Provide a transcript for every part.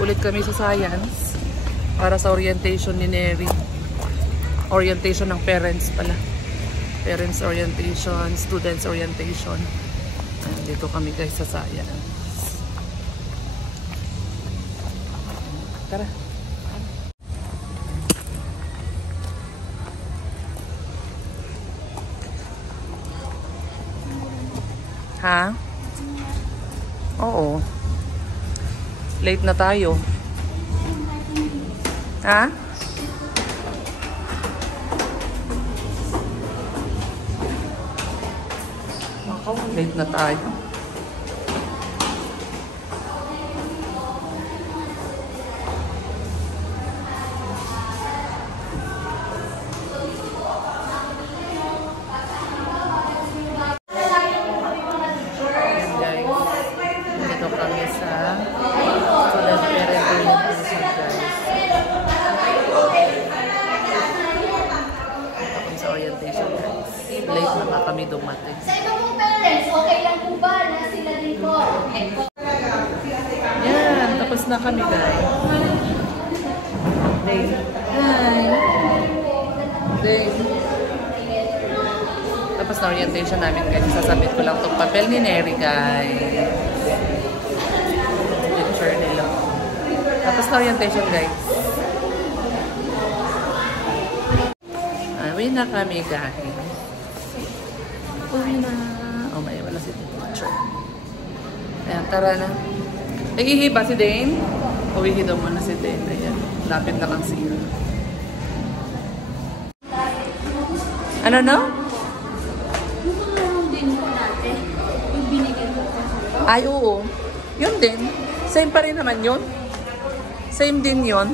Nandito ulit kami sa science para sa orientation ni Neri. Orientation ng parents pala. Parents orientation, students orientation. Nandito kami guys sa science. Tara. Ha? Oo. Late na tayo. Ha? Ako, late na tayo. Late na nga kami dumating. Sa iba mong parents, okay lang po ba na sila dito? Yan, tapos na kami guys. Dave. Hi. Dave. Tapos na orientation namin guys. Sasabit ko lang itong papel ni Neri guys. Picture nila. Tapos na orientation guys. Uwi na kami guys. Uwi na. Oh, may wala si teacher. Ayan, tara na. Naghihiba si Dane? Uwihin daw muna si Dane. Ayan, lapit na lang siya. Ano no? Yung din mo natin, yung binigyan mo. Ay, oo. Yun din. Same pa rin naman yun. Same din yun.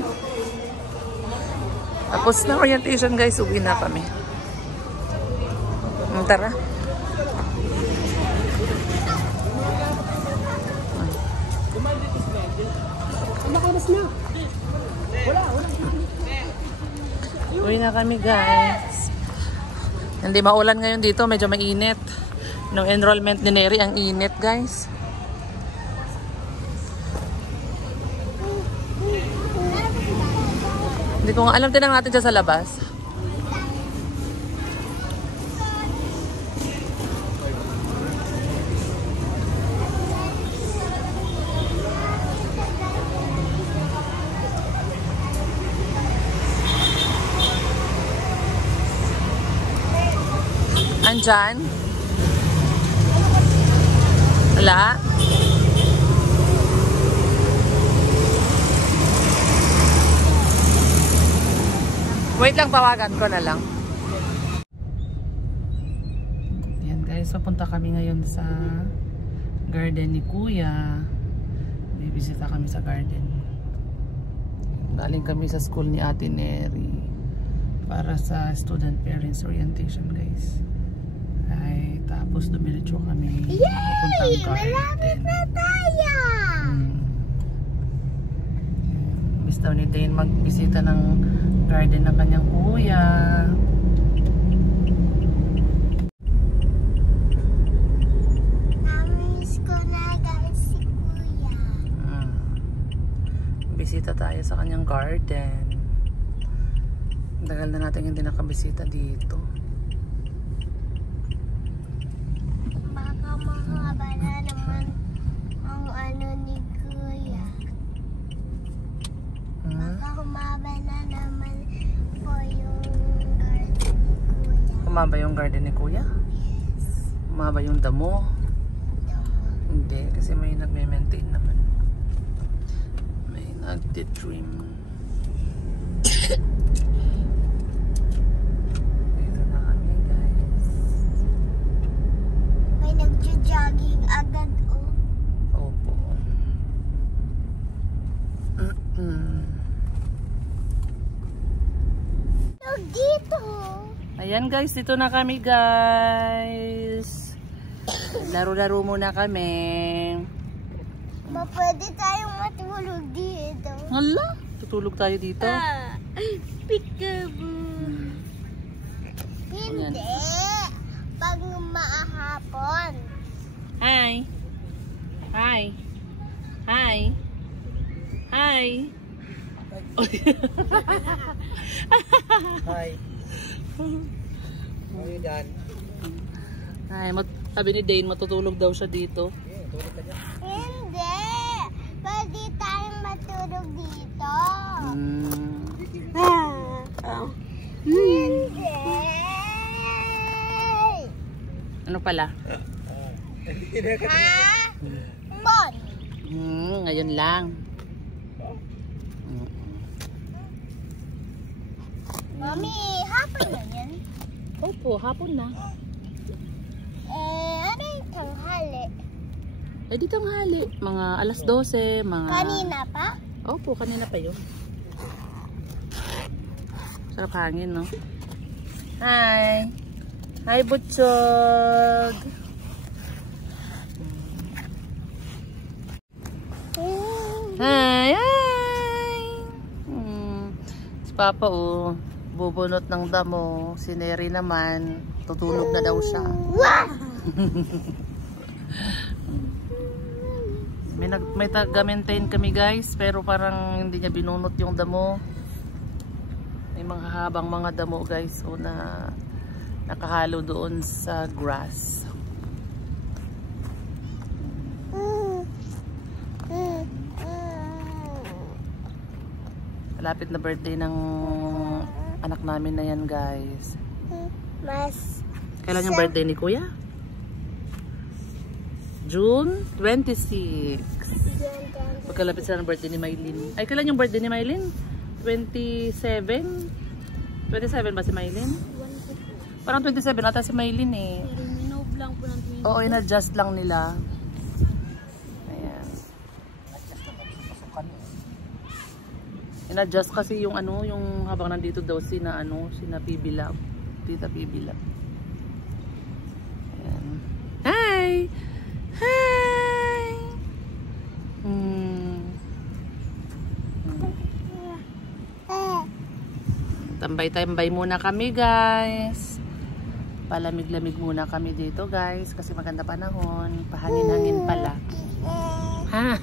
Tapos na orientation guys, uwi na kami. Tara. Uwi na kami guys. Hindi maulan ngayon dito, medyo mainit. Nung enrollment ni Neri, ang init guys. Hindi ko nga alam, tinang natin siya sa labas. Andyan? Wala? Wait lang, tawagan ko na lang. Yan guys, papunta kami ngayon sa garden ni Kuya. Bibisita kami sa garden. Galing kami sa school ni Ate Neri para sa student parents orientation guys. Ay, tapos dumiretso kami. Yay! Malapit na tayo! Miss daw ni Dane magbisita ng garden ng kanyang kuya. Namiss ko na guys si Kuya. Bisita tayo sa kanyang garden. Tagal na natin hindi nakabisita dito. Baka mahaba na naman ang ano ni Kuya. Baka humaba na naman po yung garden ni Kuya. Humaba yung garden ni Kuya? Yes. Humaba yung damo? Hindi, kasi may nagme-maintain naman. May nagtitrim. Dito na kami guys. May nagjo-jogging agad oh. Opo. Dito. Ayan guys, dito na kami guys. Laro-laro muna kami. Pwede tayong matulog dito. Hala, tutulog tayo dito. Peekaboo. Hindi. Pag maahapon. Hi. Hi. Hi. Hi. Hi. How you done? Ay, sabi ni Dane, matutulog daw siya dito. Yeah, tulog ka dyan. Hindi. Pwede tayong matulog dito. Hindi. Ano pala? Ha? Bon. Ngayon lang. Mami, hapon na yan. Opo, hapon na. Ano yung tanghali? Eh, di tanghali. Mga alas 12, mga... Kanina pa? Opo, kanina pa yun. Sarap hangin, no? Hi! Hi, Butchog! Hi! Hi! Si Papa, oh, bubunot ng damo. Si Neri naman, tutulog na daw siya. May taga-maintain kami, guys, pero parang hindi niya binunot yung damo. May mga habang mga damo, guys, so na nakahalo doon sa grass. Malapit na birthday ng anak namin na yan, guys. Kailan yung birthday ni Kuya? June 26. Pagkalapit sila ng birthday ni Maylin. Ay, kailan yung birthday ni Maylin? 27? 27 ba si Maylin? Parang 27 ata si Maylin eh. Oo, in-adjust lang nila. Ayan. In-adjust kasi yung ano, yung habang nandito daw sina Pibilab. Tita Pibilab. Ayan. Hi! Hi! Tambay-tambay muna kami, guys. Palamig-lamig muna kami dito, guys, kasi maganda panahon. Pahangin-hangin pala. Ha?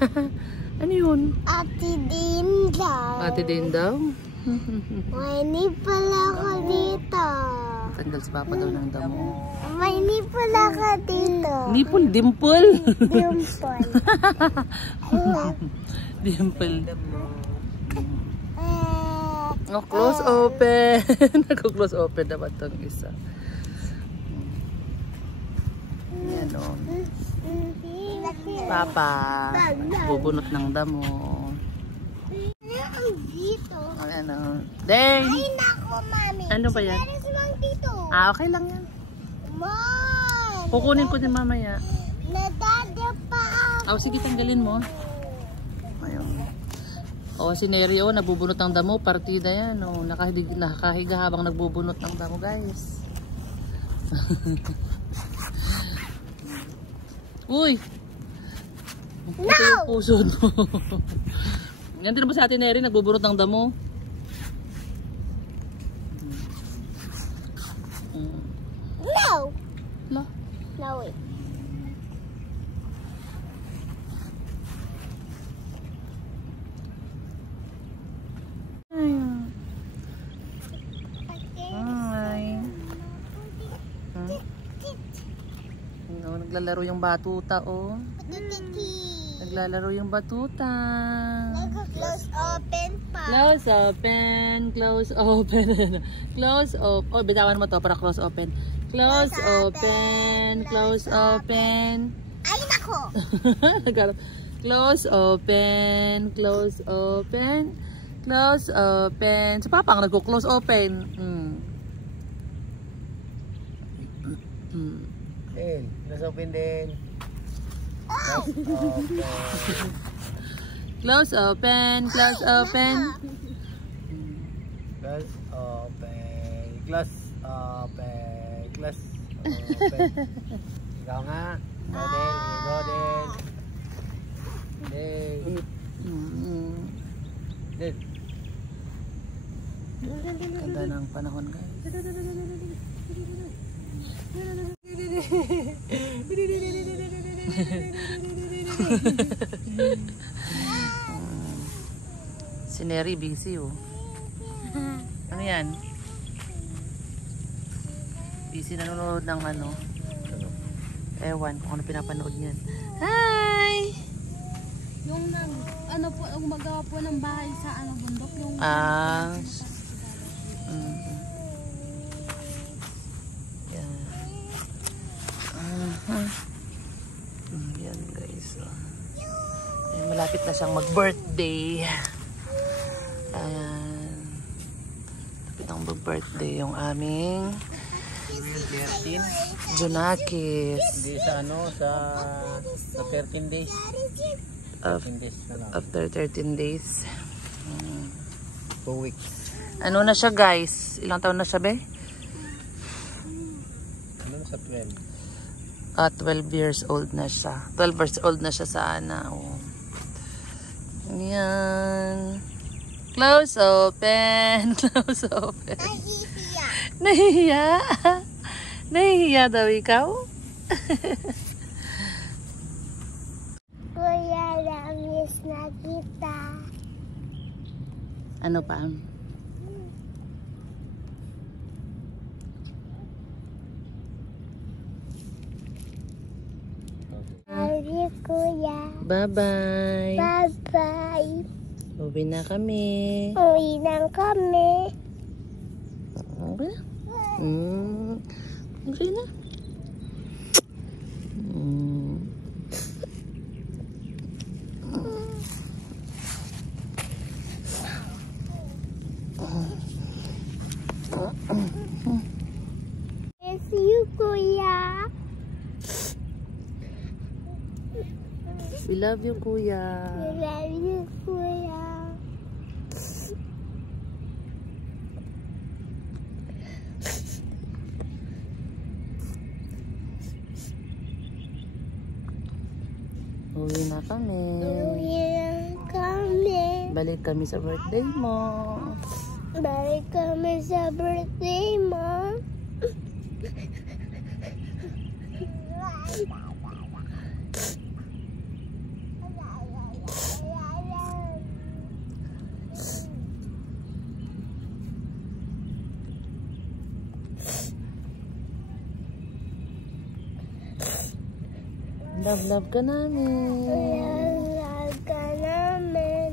Ano yun? Ate din daw. Ate din daw? May nip pala ako dito. Tanggal si Papa daw ng damo. May nip pala ako dito. Nipple, dimple. Dimple. Dimple. Oh, close open. Nag-close open naman itong isa. Yan o. Papa, bubunot ng damo. Ano dito? Ano? Dang! Ay, naku, mami. Ano ba yan? Meron silang dito. Ah, okay lang yan. Man. Kukunin ko din mamaya. Nadadapa ako. Oh, sige, tanggalin mo. Ayun. O, si Neri, oh, nagbubunot ng damo. Partida yan, oh. Nakahiga habang nagbubunot ng damo, guys. Uy! No! Ito yung puso mo. Yan din ba sa atin, Neri, nagbubunot ng damo? No! La. No, wait. Hi. Oh, naglalaro yung batuta, oh. Naglalaro yung batuta. Nagka-close open pa. Close open, close open. Close open. Oh, bitawan mo to para close open. Close open, close open. Ay, nako! Close open, close open, close open. Si Papa ang nagko-close open. Din, close open din. Close open, close open. Close open, close open, close open. Ikaw nga. Go din. Din. Ganda ng panahon, guys. Si Neri busy oh. Ano yan? Busy nanonood ng ano. Ewan kung ano pinapanood niyan. Hi! Yung ano po, gumagawa po ng bahay sa bundok. Yung Yan. Yan guys. Ayan, malapit na siyang mag-birthday. Ayan. Malapit ang mag-birthday yung aming 13. Junakis. Hindi sa ano, sa 13 days. 13 days na lang. After 13 days. 2 weeks. Ano na siya guys? Ilang taon na siya be? Ano na sa 12? 12 years old na siya. 12 years old na siya sana. Oh. Yan. Close open. Close open. Nahihiya. Nahihiya daw ikaw? Kuya, namiss na kita. Ano pa? Sabi kuya. Bye-bye. Bye-bye. Uwi na kami. Uwi na kami. Okay na? Okay na? Miss you, kuya. We love you, kuya. I love you, kuya. Uwi na kami. Uwi na kami. Balik kami sa birthday mo. Balik kami sa birthday mo. Love ka namin. Love ka namin.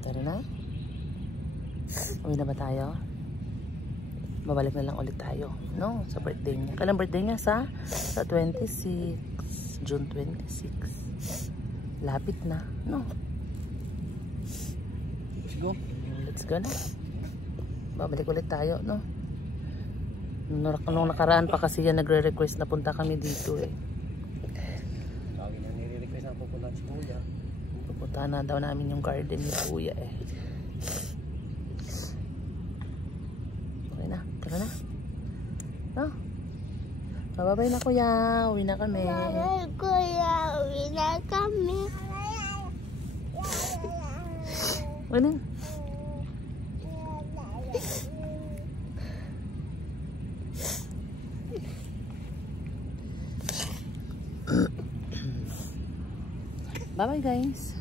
Tara na. Uwi na ba tayo? Babalik na lang ulit tayo, no? Sa birthday niya. Kailan birthday niya? Sa 26. June 26. Lapit na, no? Let's go. Let's go na. Babalik ulit tayo, no? Nung nakaraan pa kasi yan nagre-request na punta kami dito eh. Lagi na nire-request na pupunta si kuya. Pupunta na daw namin yung garden ni kuya eh. Okay na, tara na. No? Bababay na kuya, uwi na kami. Bye, kuya. Uwi na kami. Ano? Bye-bye guys.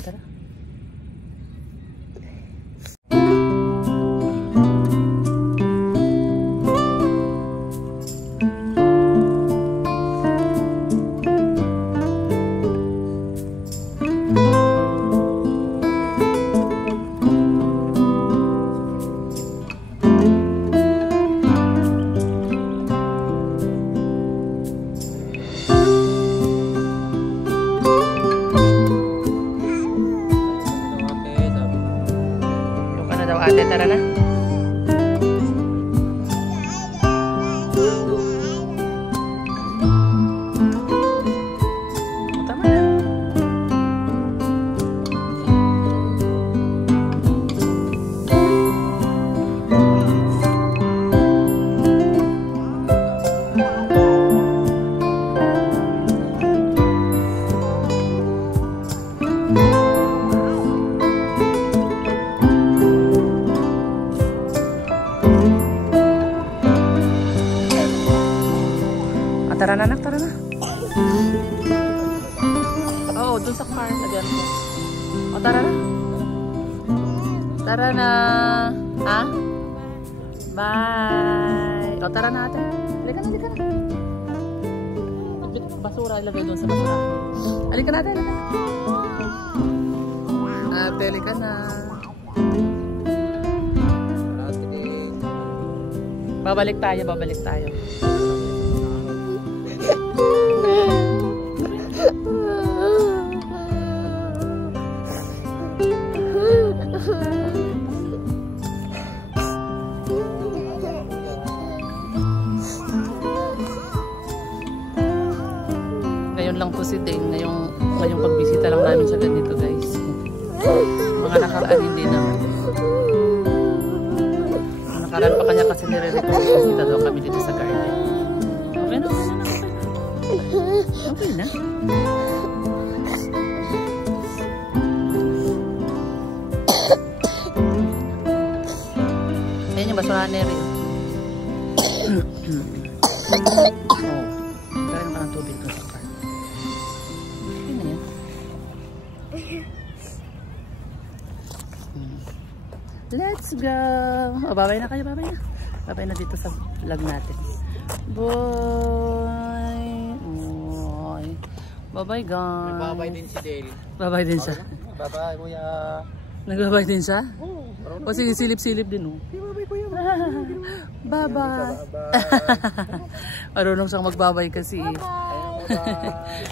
Tara. Tara na. Tama na. Tara na, anak, tara na. Oo, dun sa car. Lagyan ko. O, tara na. Tara na. Ha? Bye. O, tara na, ate. Halika na, halika na. Basura, ilagay dun sa basura. Halika na, ate, halika na. Ate, halika na. Babalik tayo, babalik tayo. Ngayon lang po si Dane, ngayong pagbisita lang namin siya ganito, guys. Mga nakaraan hindi naman. Nakaraan pa kanya kasi nire-request bisita daw kami dito sa garden. Okay na, okay na, okay na. Ayan yung basurahan na rin. Kaya ka ng tubig doon sa car. Okay na yan. Let's go! O, babay na kayo, babay na. Babay na dito sa vlog natin. Bye! Oy. Bye-bye, guys. Nagbabay din si Dale. Babay din siya. Bye-bye, kuya. Nagbabay din siya? O, sige, silip-silip din, oh. Bye-bye, kuya. Bye-bye. Marunong siyang magbabay kasi. Bye-bye.